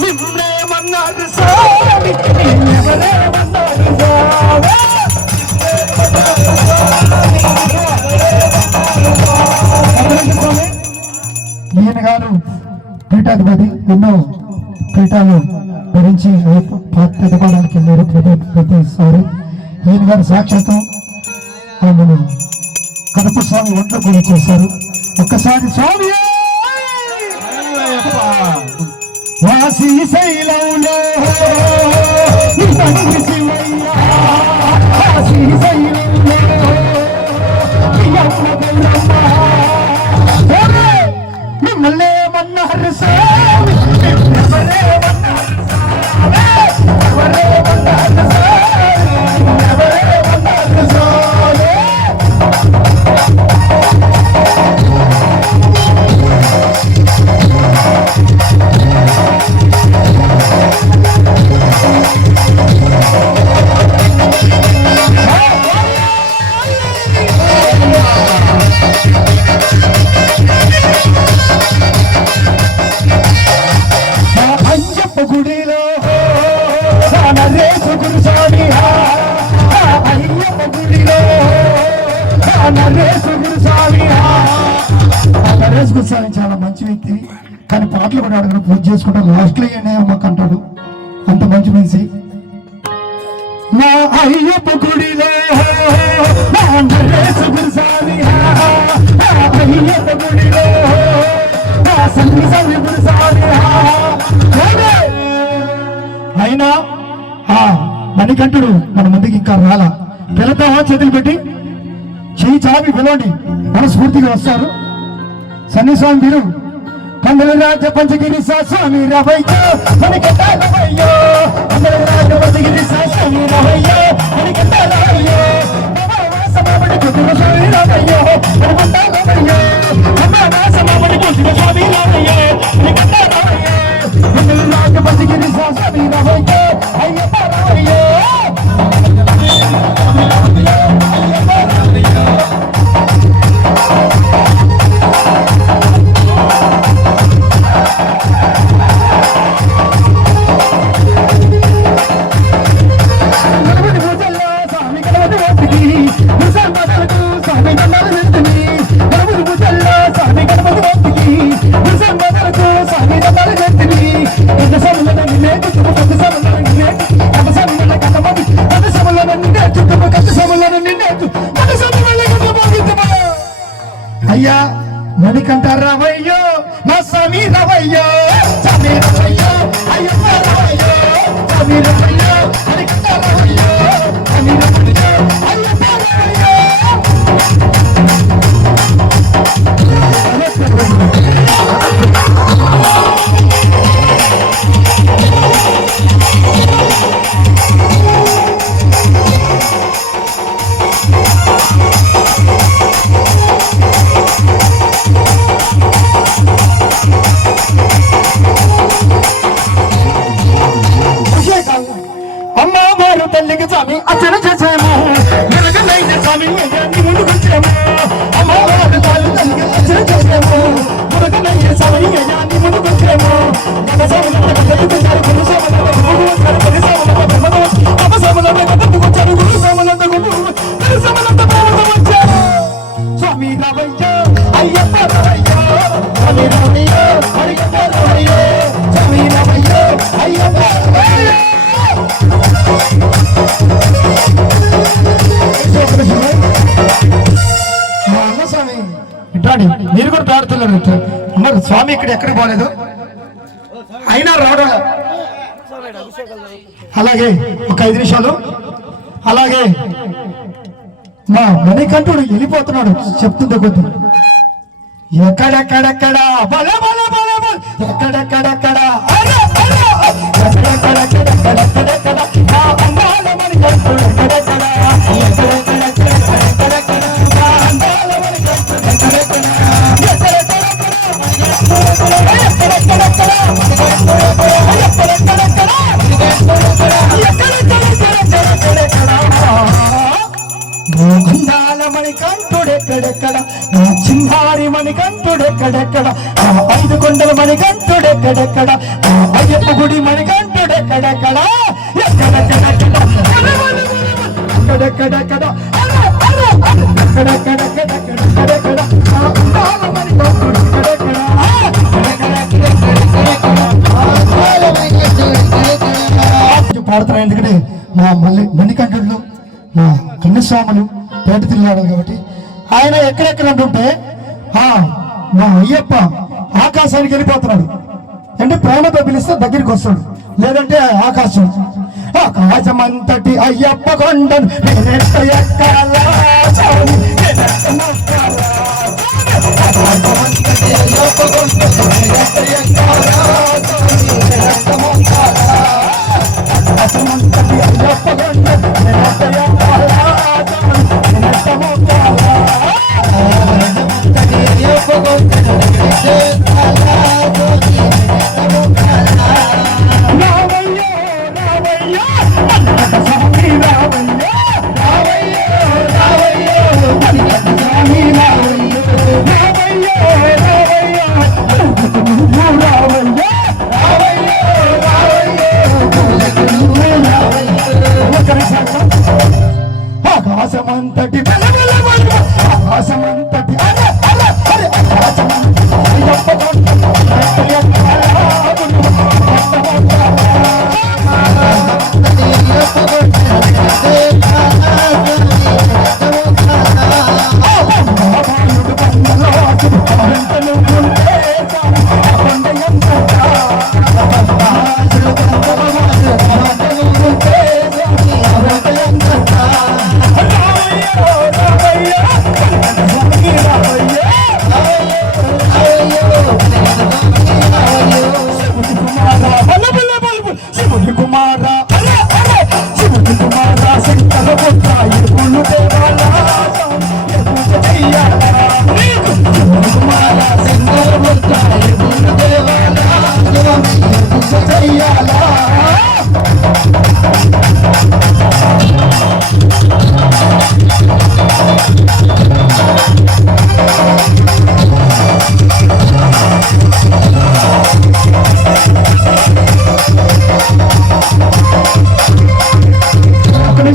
నిన్నేమన్నారు స్వామి ఎవరేమన్నారు ఈయన గారు పీఠాధిపతి ఎన్నో పీఠాలు గురించి ఎదుకోవడానికి వెళ్ళారు ప్రతిసారి ఈయన గారు సాక్షాత్తం ఆయనను కడప స్వామి వంట కూడా చేశారు. ఒక్కసారి స్వామి వాసి శైలంలో మిమ్మల్ని ఏమన్నారు స్వామి గుడిలో నరేసు గురుస్వామి అయ్యప్ప గుడిలో నరేసు గురుస్వామి నరేసు గురుస్వామి చాలా మంచి వ్యక్తి, కానీ పాటలు కూడా అడగడం పూజ చేసుకుంటారు. లాస్ట్ లో అమ్మకు అంటాడు, అంత మంచి మనిషి. నా అయ్యప్ప గుడిలో నరేసు గురుస్వామి అయ్యప్ప గుడిలో సన్ని గురుస్వామి అయినా మణికంఠుడు మన ముందుకి ఇంకా రాలా. పిల్లతావా చేతులు పెట్టి చెయ్యి చాపి పిలవండి, మనస్ఫూర్తిగా వస్తారు. సన్నిస్వామి మీరు కందల రాజ పంచగిరి స్వామి రవయ్యో మణికంఠయ్యో కందల రాజ పంచగిరి స్వామి రవయ్యో మణికంఠయ్యో సమాపడి కుటుంబ స్వామి రవయ్యో మణికంఠయ్యో సమాపడి కుటుంబ స్వామి రవయ్యో మణికంఠయ్యో కందల రాజ పంచగిరి స్వామి రవయ్యో అయ్యప్ప రవయ్యో అయ్యా మణికంఠ రవయ్యో నా స్వామి రవయ్యో స్వామి రవయ్యో అయ్యప్ప రవయ్యో స్వామి రవయ్యో మణికంఠ రవయ్యో స్వామి రవయ్యో అయ్యప్ప రవయ్యో. తల్లికి స్వామి అర్చన చేసాము మెరగలైన స్వామి ముందుకు వచ్చాము. అమ్మవారు తల్లికి అర్చన చేసాము మెరగలైన స్వామి ముందుకు వచ్చాము. స్వామి రవయ్యో అయ్యప్ప రవయ్యో స్వామి రవయ్యో అయ్యప్ప రవయ్యో స్వామి రవయ్యో అయ్యప్ప రవయ్యో. స్వామి మీరు కూడా ప్రార్థనలు మరి స్వామి ఇక్కడ ఎక్కడ పోలేదు అయినా రావడం. అలాగే ఒక 5 నిమిషాలు. అలాగే మా మణికంఠుడు వెళ్ళిపోతున్నాడు చెప్తుంది కొద్ది. ఎక్కడెక్కడెక్కడ బల బల బల బల ఎక్కడెక్కడెక్కడ మణికంఠుడు మణికంఠుడెక్కడెక్కడ నా చింహారి మణికంఠుడెక్కడెక్కడ ఆ 5 కొండల మణికంఠుడెక్కడెక్కడ ఆ అయ్యప్ప గుడి మణికంఠుడెక్కడెక్కడ ఎక్కడెక్కడెక్కడెక్కడ పాడుతున్నా. ఎందుకంటే మా మణికంఠుడు మా కన్యస్వాములు పేట తిరిగాడు కాబట్టి ఆయన ఎక్కడెక్కడ అంటుంటే మా అయ్యప్ప ఆకాశానికి వెళ్ళిపోతున్నాడు అంటే ప్రేమతో పిలిస్తే దగ్గరికి వస్తాడు, లేదంటే ఆకాశం ఆకాశమంతటి అయ్యప్ప కొండను ఆకాశమంతటి ఆకాశమంతటి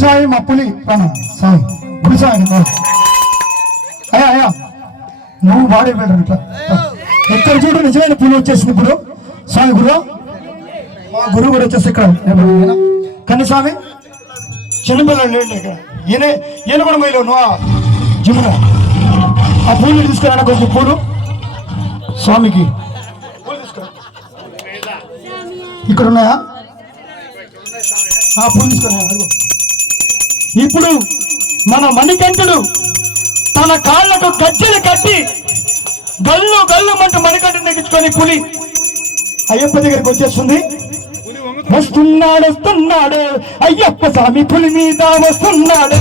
సాయి మా పులి సాయి గుడి సాయి అయ్యా అయ్యా నువ్వు వాడే వెళ్ళరు ఇట్లా ఎక్కడ చూడు నిజమైన పులి వచ్చేసింది ఇప్పుడు స్వామి గురు మా గురువు కూడా వచ్చేసి ఇక్కడ కన్నస్వామి చిన్నపిల్లలు లేండి ఇక్కడ ఈయన కూడా మైలో నువ్వు జిమ్న ఆ పూలు తీసుకురా కొంచెం పూలు స్వామికి ఇక్కడ ఉన్నాయా ఆ పూలు తీసుకురా. ఇప్పుడు మన మణికంఠుడు తన కాళ్ళకు గజ్జలు కట్టి గల్లు గల్లు మంటూ మణికంఠుని నెగ్గించుకొని పులి అయ్యప్ప దగ్గరికి వచ్చేస్తుంది. వస్తున్నాడు అయ్యప్ప స్వామి పులి మీద వస్తున్నాడు.